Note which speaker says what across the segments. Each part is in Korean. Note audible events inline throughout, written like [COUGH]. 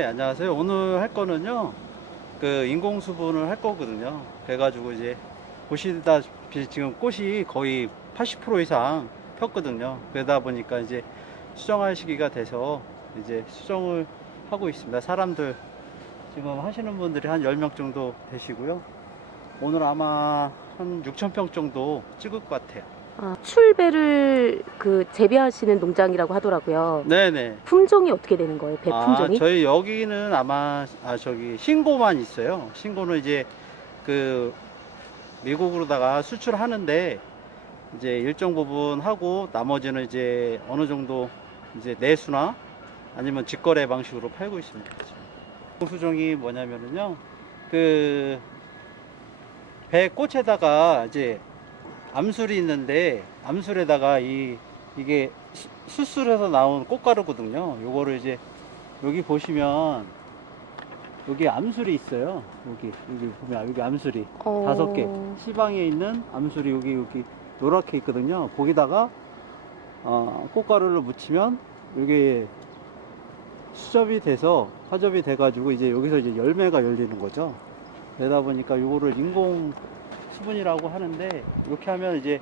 Speaker 1: 네, 안녕하세요. 오늘 할 거는요, 그 인공 수분을 할 거거든요. 그래가지고 이제 보시다시피 지금 꽃이 거의 80% 이상 폈거든요. 그러다 보니까 이제 수정할 시기가 돼서 이제 수정을 하고 있습니다. 사람들 지금 하시는 분들이 한 10명 정도 되시고요. 오늘 아마 한 6,000평 정도 찍을 것 같아요.
Speaker 2: 아, 출배를 그 재배하시는 농장이라고 하더라고요.
Speaker 1: 네네.
Speaker 2: 품종이 어떻게 되는 거예요? 배
Speaker 1: 아,
Speaker 2: 품종이?
Speaker 1: 저희 여기는 아마 아 저기 신고만 있어요. 신고는 이제 그 미국으로다가 수출하는데 이제 일정 부분 하고 나머지는 이제 어느 정도 이제 내수나 아니면 직거래 방식으로 팔고 있습니다. 지금. 수종이 뭐냐면은요. 그 배 꽃에다가 이제 암술이 있는데 암술에다가 이 이게 수- 수술해서 나온 꽃가루거든요. 요거를 이제 여기 보시면 여기 암술이 있어요. 여기 여기 보면 여기 암술이
Speaker 2: 어,
Speaker 1: 다섯 개 시방에 있는 암술이 여기 여기 노랗게 있거든요. 거기다가 어, 꽃가루를 묻히면 이게 수접이 돼서 화접이 돼가지고 이제 여기서 이제 열매가 열리는 거죠. 그러다 보니까 요거를 인공 수분이라고 하는데 이렇게 하면 이제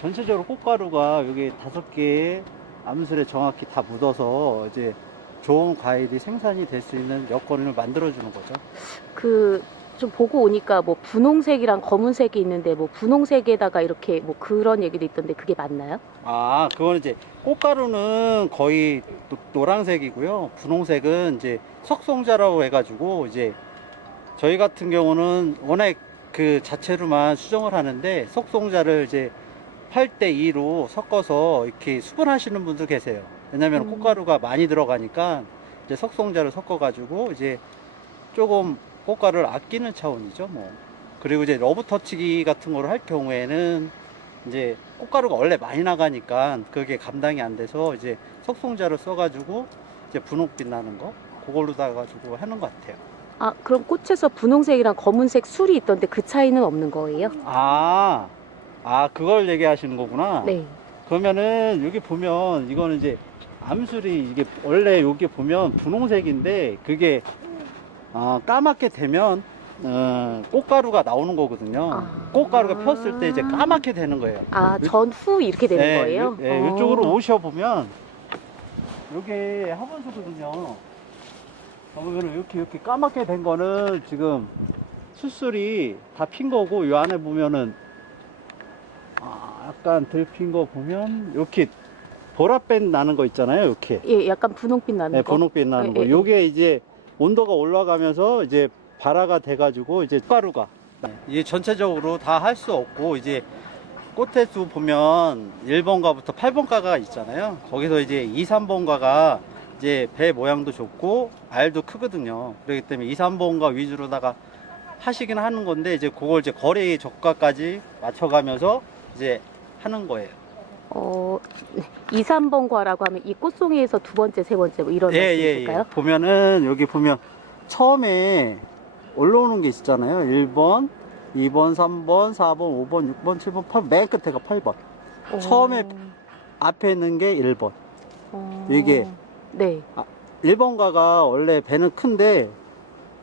Speaker 1: 전체적으로 꽃가루가 여기 다섯 개의 암술에 정확히 다 묻어서 이제 좋은 과일이 생산이 될 수 있는 여건을 만들어주는 거죠.
Speaker 2: 그, 좀 보고 오니까 뭐 분홍색이랑 검은색이 있는데 뭐 분홍색에다가 이렇게 뭐 그런 얘기도 있던데 그게 맞나요?
Speaker 1: 아, 그거는 이제 꽃가루는 거의 노- 노란색이고요. 분홍색은 이제 석송자라고 해가지고 이제 저희 같은 경우는 워낙 그 자체로만 수정을 하는데 석송자를 이제 8대 2로 섞어서 이렇게 수분하시는 분도 계세요. 왜냐면
Speaker 2: 음.
Speaker 1: 꽃가루가 많이 들어가니까 이제 석송자를 섞어가지고 이제 조금 꽃가루를 아끼는 차원이죠, 뭐. 그리고 이제 러브 터치기 같은 거를 할 경우에는 이제 꽃가루가 원래 많이 나가니까 그게 감당이 안 돼서 이제 석송자를 써가지고 이제 분홍빛 나는 거 그걸로 다 가 지고 하는 것 같아요.
Speaker 2: 아, 그럼 꽃에서 분홍색이랑 검은색 술이 있던데 그 차이는 없는 거예요?
Speaker 1: 아, 아 그걸 얘기하시는 거구나.
Speaker 2: 네.
Speaker 1: 그러면은 여기 보면 이거는 이제 암술이 이게 원래 여기 보면 분홍색인데 그게 어, 까맣게 되면 어, 꽃가루가 나오는 거거든요.
Speaker 2: 아.
Speaker 1: 꽃가루가 폈을 때 이제 까맣게 되는 거예요.
Speaker 2: 아, 전후 이렇게 되는
Speaker 1: 네,
Speaker 2: 거예요?
Speaker 1: 요- 네,
Speaker 2: 어.
Speaker 1: 이쪽으로 오셔 보면 이게 하원수거든요. 보면 이렇게 이렇게 까맣게 된 거는 지금 수술이 다 핀 거고 이 안에 보면은 아, 약간 덜핀거 보면 이렇게 보랏빛 나는 거 있잖아요. 이렇게
Speaker 2: 예, 약간 분홍빛 나는
Speaker 1: 네,
Speaker 2: 거.
Speaker 1: 분홍빛 나는
Speaker 2: 예,
Speaker 1: 거.
Speaker 2: 예,
Speaker 1: 요게 이제 온도가 올라가면서 이제 발화가 돼가지고 이제 가루가 이게 전체적으로 다 할 수 없고 이제 꽃대수 보면 1번가부터 8번가가 있잖아요. 거기서 이제 2, 3번가가 이제 배 모양도 좋고 알도 크거든요. 그렇기 때문에 2, 3번가 위주로다가 하시긴 하는 건데 이제 그걸 이제 거리 저가까지 맞춰가면서 이제 하는 거예요.
Speaker 2: 어, 2, 3번과라고 하면 이 꽃송이에서 두 번째, 세 번째 뭐 이런
Speaker 1: 예, 예,
Speaker 2: 말씀이실까요?
Speaker 1: 예. 보면은 여기 보면 처음에 올라오는 게 있잖아요. 1번, 2번, 3번, 4번, 5번, 6번, 7번, 8번, 맨 끝에가 8번.
Speaker 2: 어,
Speaker 1: 처음에 앞에 있는 게 1번.
Speaker 2: 어,
Speaker 1: 이게-
Speaker 2: 네.
Speaker 1: 1번가가 원래 배는 큰데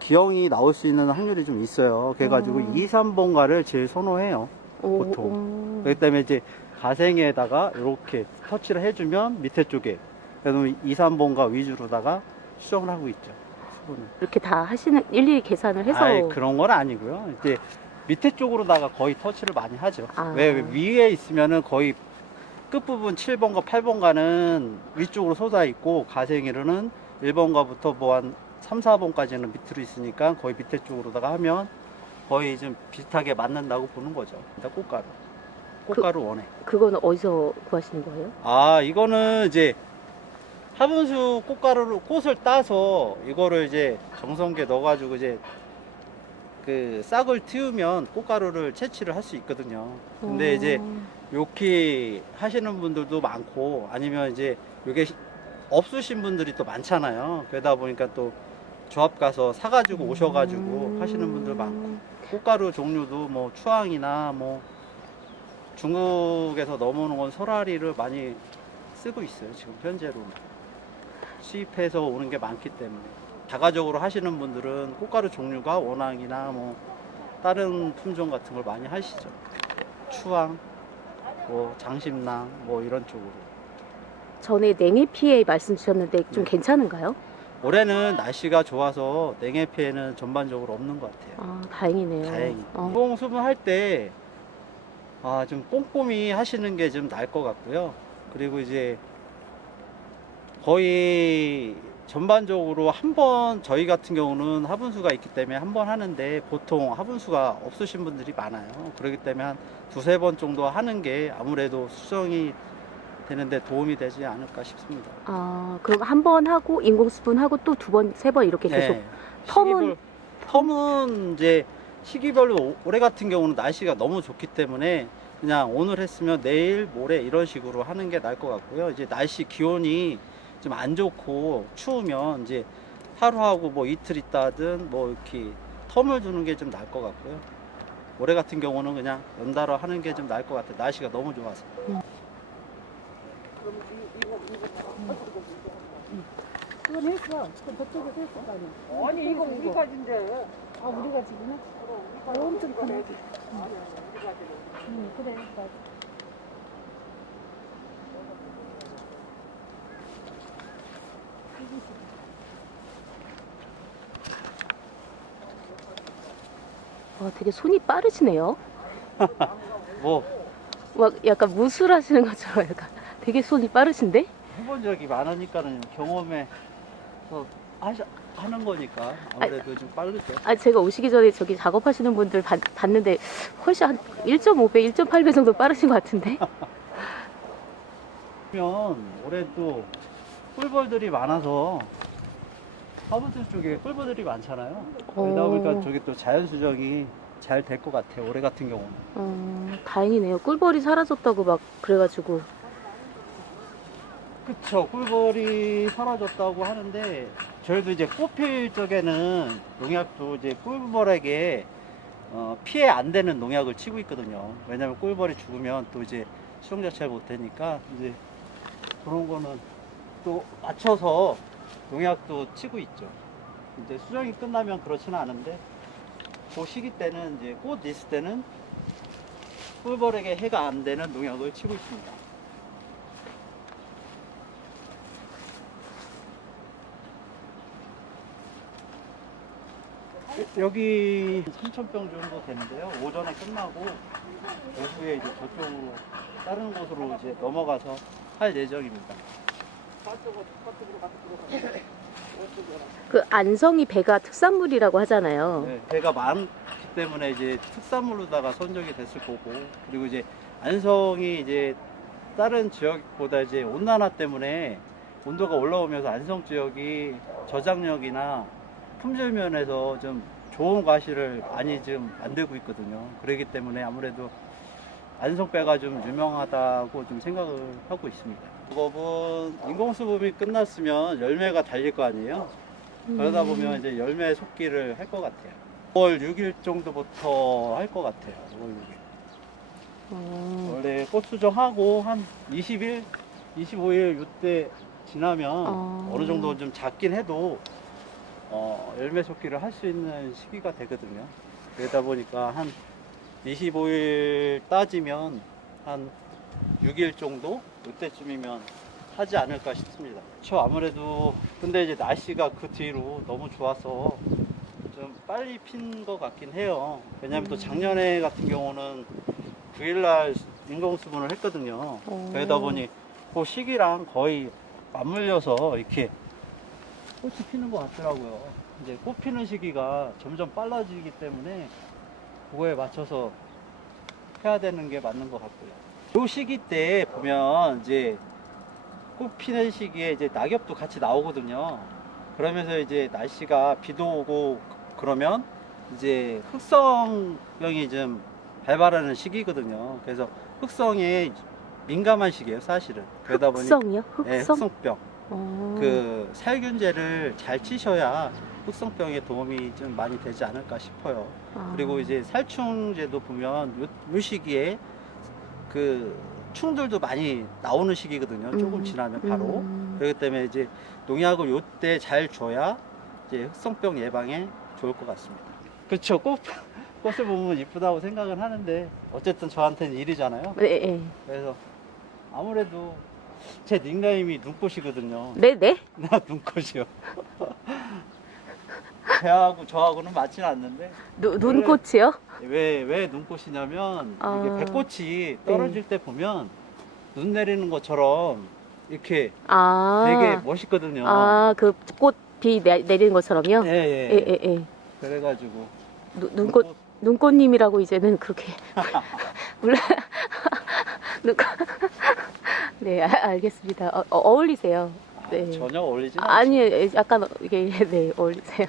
Speaker 1: 기형이 나올 수 있는 확률이 좀 있어요. 그래가지고
Speaker 2: 음.
Speaker 1: 2, 3번가를 제일 선호해요.
Speaker 2: 오,
Speaker 1: 보통.
Speaker 2: 오.
Speaker 1: 그렇기 때문에 이제 가생에다가 이렇게 터치를 해주면 밑에 쪽에 그래서 2, 3번가 위주로다가 수정을 하고 있죠. 수분을.
Speaker 2: 이렇게 다 하시는 일일이 계산을 해서
Speaker 1: 아이, 그런 건 아니고요. 이제 밑에 쪽으로다가 거의 터치를 많이 하죠.
Speaker 2: 아.
Speaker 1: 왜 위에 있으면은 거의 끝부분 7번과 8번가는 위쪽으로 쏟아 있고 가생이로는 1번가부터 뭐 한 3, 4번까지는 밑으로 있으니까 거의 밑에 쪽으로다가 하면 거의 좀 비슷하게 맞는다고 보는 거죠. 일단 꽃가루. 꽃가루 원해.
Speaker 2: 그거는 어디서 구하시는 거예요?
Speaker 1: 아, 이거는 이제 화분수 꽃가루를 꽃을 따서 이거를 이제 정성기에 넣어가지고 이제 그 싹을 틔우면 꽃가루를 채취를 할 수 있거든요. 근데
Speaker 2: 어,
Speaker 1: 이제 요렇게 하시는 분들도 많고 아니면 이제 요게 없으신 분들이 또 많잖아요. 그러다 보니까 또 조합 가서 사가지고 오셔가지고
Speaker 2: 음.
Speaker 1: 하시는 분들 많고 꽃가루 종류도 뭐 추앙이나 뭐 중국에서 넘어오는 건 소라리를 많이 쓰고 있어요. 지금 현재로. 수입해서 오는 게 많기 때문에 자가적으로 하시는 분들은 꽃가루 종류가 원앙이나 뭐 다른 품종 같은 걸 많이 하시죠. 추앙, 뭐 장심낭 뭐 이런 쪽으로.
Speaker 2: 전에 냉해 피해 말씀 주셨는데 좀
Speaker 1: 네.
Speaker 2: 괜찮은가요?
Speaker 1: 올해는 날씨가 좋아서 냉해 피해는 전반적으로 없는 것 같아요.
Speaker 2: 아, 다행이네요.
Speaker 1: 다행히.
Speaker 2: 어.
Speaker 1: 인공 수분할 때, 아, 좀 꼼꼼히 하시는 게 좀 나을 것 같고요. 그리고 이제 거의 전반적으로 한 번, 저희 같은 경우는 화분수가 있기 때문에 한 번 하는데 보통 화분수가 없으신 분들이 많아요. 그렇기 때문에 한 두세 번 정도 하는 게 아무래도 수정이 되는데 도움이 되지 않을까 싶습니다.
Speaker 2: 아, 그럼 한 번 하고 인공수분 하고 또 두 번, 세 번 이렇게 계속. 텀은?
Speaker 1: 시기별- 텀은 이제 시기별로 오- 올해 같은 경우는 날씨가 너무 좋기 때문에 그냥 오늘 했으면 내일 모레 이런 식으로 하는 게 나을 것 같고요. 이제 날씨 기온이 좀 안 좋고 추우면 이제 하루하고 뭐 이틀 있다든 뭐 이렇게 텀을 두는 게 좀 나을 것 같고요. 올해 같은 경우는 그냥 연달아 하는 게 좀 나을 것 같아요. 날씨가 너무 좋아서.
Speaker 3: 그건 했어. 그 저쪽에서 했어, 나는.
Speaker 4: 아니 이거 우리 가진데
Speaker 3: 아, 우리 가 지금? 아, 엄청 크네. 응. 응, 그래.
Speaker 2: 와, 되게 손이 빠르시네요. [LAUGHS]
Speaker 1: 뭐
Speaker 2: 막 약간 무술하시는 것처럼 약간 되게 손이 빠르신데?
Speaker 1: 해본 적이 많으니까는 경험에 서 하셔- 하는 거니까 아무래도 좀 빠르죠.
Speaker 2: 아, 제가 오시기 전에 저기 작업하시는 분들 봤, 봤는데 훨씬 한 1.5배, 1.8배 정도 빠르신 것 같은데? [LAUGHS]
Speaker 1: 그러면 올해 또 꿀벌들이 많아서 화분들 쪽에 꿀벌들이 많잖아요. 그러다
Speaker 2: 오.
Speaker 1: 보니까 저기 또 자연 수정이 잘 될 것 같아요. 올해 같은 경우는.
Speaker 2: 어, 다행이네요. 꿀벌이 사라졌다고 막 그래가지고.
Speaker 1: 그쵸. 꿀벌이 사라졌다고 하는데 저희도 이제 꽃필 쪽에는 농약도 이제 꿀벌에게 어, 피해 안 되는 농약을 치고 있거든요. 왜냐면 꿀벌이 죽으면 또 이제 수정 자체를 못 되니까 이제 그런 거는 또 맞춰서 농약도 치고 있죠. 이제 수정이 끝나면 그렇지는 않은데 그 시기 때는 이제 꽃 있을 때는 꿀벌에게 해가 안 되는 농약을 치고 있습니다. 여기 3,000병 정도 되는데요. 오전에 끝나고 오후에 이제 저쪽으로 다른 곳으로 이제 넘어가서 할 예정입니다.
Speaker 2: 그 안성이 배가 특산물이라고 하잖아요.
Speaker 1: 네, 배가 많기 때문에 이제 특산물로다가 선정이 됐을 거고 그리고 이제 안성이 이제 다른 지역보다 이제 온난화 때문에 온도가 올라오면서 안성 지역이 저장력이나 품질 면에서 좀 좋은 과실을 많이 지금 만들고 있거든요. 그렇기 때문에 아무래도 안성배가 좀 유명하다고 좀 생각을 하고 있습니다. 작업은 인공수분이 끝났으면 열매가 달릴 거 아니에요. 그러다
Speaker 2: 음.
Speaker 1: 보면 이제 열매 속기를 할 것 같아요. 5월 6일 정도부터 할 것 같아요. 5월 6일.
Speaker 2: 어,
Speaker 1: 원래 꽃 수정하고 한 20일, 25일 이때 지나면
Speaker 2: 어.
Speaker 1: 어 느 정도 좀 작긴 해도 어, 열매 속기를 할 수 있는 시기가 되거든요. 그러다 보니까 한 25일 따지면 한 6일 정도 이때쯤이면 하지 않을까 싶습니다. 저 아무래도 근데 이제 날씨가 그 뒤로 너무 좋아서 좀 빨리 핀 것 같긴 해요. 왜냐하면 또 작년에 같은 경우는 9일날 인공 수분을 했거든요.
Speaker 2: 어.
Speaker 1: 그러다 보니 그 시기랑 거의 맞물려서 이렇게 꽃이 피는 것 같더라고요. 이제 꽃 피는 시기가 점점 빨라지기 때문에 그거에 맞춰서 해야 되는 게 맞는 것 같고요. 이 시기 때 보면 이제 꽃 피는 시기에 이제 낙엽도 같이 나오거든요. 그러면서 이제 날씨가 비도 오고 그러면 이제 흑성병이 좀 발발하는 시기거든요. 그래서 흑성에 민감한 시기예요, 사실은. 그러다 보니
Speaker 2: 흑성이요?
Speaker 1: 네,
Speaker 2: 흑성?
Speaker 1: 흑성병.
Speaker 2: 어.
Speaker 1: 그 살균제를 잘 치셔야 흑성병에 도움이 좀 많이 되지 않을까 싶어요.
Speaker 2: 아.
Speaker 1: 그리고 이제 살충제도 보면 요, 요 시기에 그 충들도 많이 나오는 시기거든요. 조금
Speaker 2: 음,
Speaker 1: 지나면 바로.
Speaker 2: 음.
Speaker 1: 그렇기 때문에 이제 농약을 요때 잘 줘야 이제 흑성병 예방에 좋을 것 같습니다. 그렇죠. 꽃 꽃을 보면 이쁘다고 생각을 하는데 어쨌든 저한테는 일이잖아요.
Speaker 2: 네, 네.
Speaker 1: 그래서 아무래도 제 닉네임이 눈꽃이거든요.
Speaker 2: 네, 네. [LAUGHS]
Speaker 1: 나 눈꽃이요. [LAUGHS] 걔하고 저하고는 맞지는 않는데
Speaker 2: 누, 눈꽃이요?
Speaker 1: 왜 왜 눈꽃이냐면
Speaker 2: 아.
Speaker 1: 이게 배꽃이 떨어질 때 보면 눈 내리는 것처럼 이렇게
Speaker 2: 아.
Speaker 1: 되게 멋있거든요.
Speaker 2: 아, 그 꽃 비 내, 내리는 것처럼요?
Speaker 1: 예, 예.
Speaker 2: 예, 예, 예.
Speaker 1: 그래가지고
Speaker 2: 누, 눈꽃, 눈꽃님이라고 이제는 그렇게. [LAUGHS] 몰라. 눈꽃. 네, 아, 알겠습니다. 어, 어, 어울리세요.
Speaker 1: 아,
Speaker 2: 네.
Speaker 1: 전혀 어울리지 않죠.
Speaker 2: 아니, 약간 이게, 네, 어울리세요.